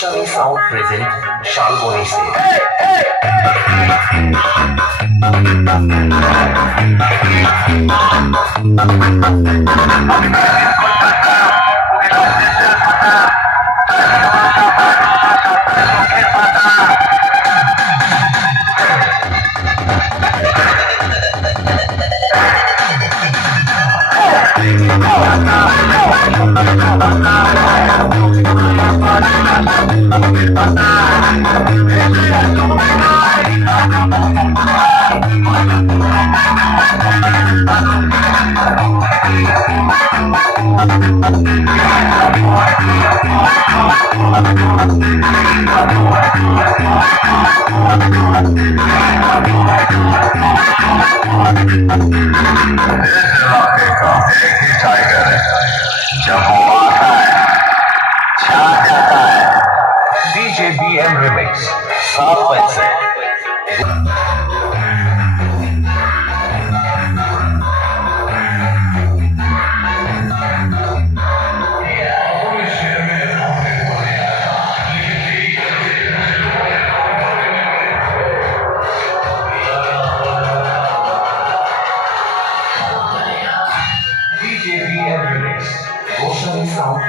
Gosawmi Sound present Shalboni se. जब वो आता है छा जाता है। DJ BM Remix 7 पैसे। DJ BM Remix Gosawmi Sound.